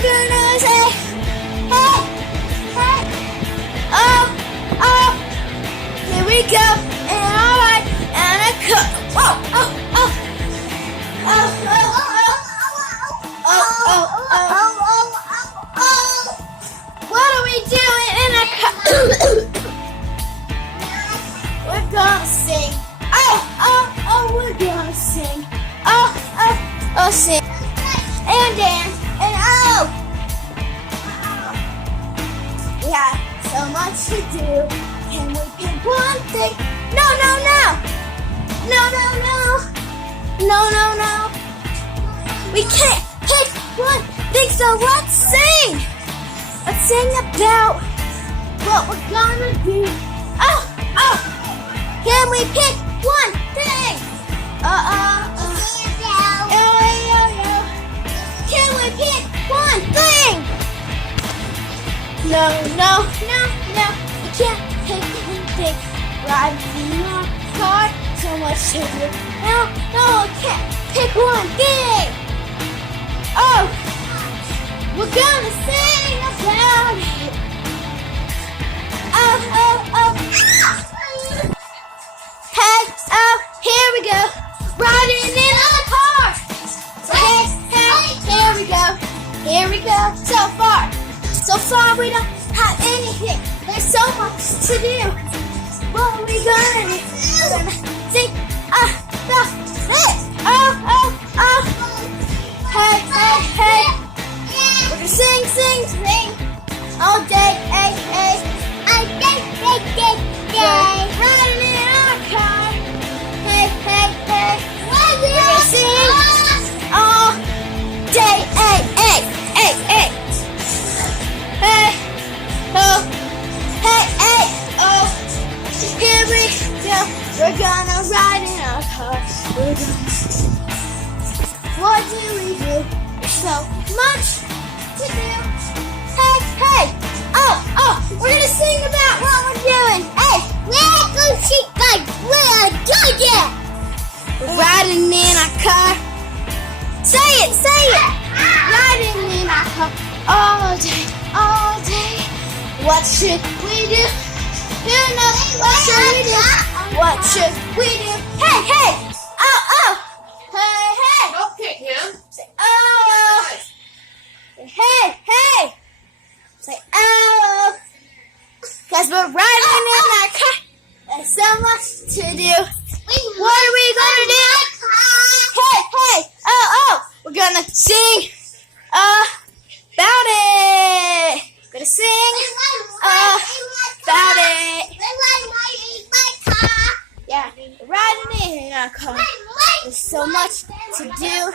we're gonna say, hey, hey, oh, oh, here we go, and alright, and a cut, whoa, oh, oh, oh, oh, oh, oh, oh, what are we doing in a cut? We're gonna sing, oh, oh, oh, we're gonna sing, oh, oh, oh, sing, and dance, and oh, we have so much to do. Can we pick one thing? No, no, no. No, no, no. No, no, no. We can't pick one thing, so let's sing. Let's sing about what we're gonna do. Oh, oh. Can we pick one thing? Can we pick one thing? No, no, no, no. We can't pick anything. Riding in our car, so much to do. No, no, we can't pick one thing. Oh, we're gonna sing about it. Oh, oh, oh. Hey, oh, here we go. Riding in our car. Hey, hey, here we go. Here we go. So far we don't have anything. There's so much to do. What are we gonna do? We're gonna sing the hit. Oh, oh, oh. Hey, hey, hey. We're gonna sing, sing, sing. All day, hey, hey. All day, day, day, day. Riding in our car. Hey, hey, hey. We're gonna sing all day, hey, hey, hey, hey. Hey, oh, hey, hey, oh. Here we go. We're gonna ride in our car. We're gonna. What do we do? There's so much to do. Hey, hey. Oh, oh. We're gonna sing about what we're doing. Hey, we're gonna sing like we're doing it. We're riding in our car. Say it, say it. Riding in our car all day, all day. What should we do? Who knows? What should we do? What should we do? Hey, hey! Oh, oh! Hey, hey! Don't kick him. Say, oh! Say, hey, hey! Say, oh! Because we're riding in our car. There's so much to do. What are we gonna do? Hey, hey! Oh, oh! We're gonna sing about it. Gonna sing about it. Yeah, riding in our car. There's so much to do.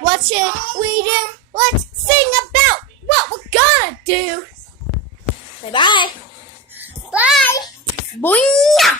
What should we do? Let's sing about what we're gonna do. Say bye. Bye. Boing.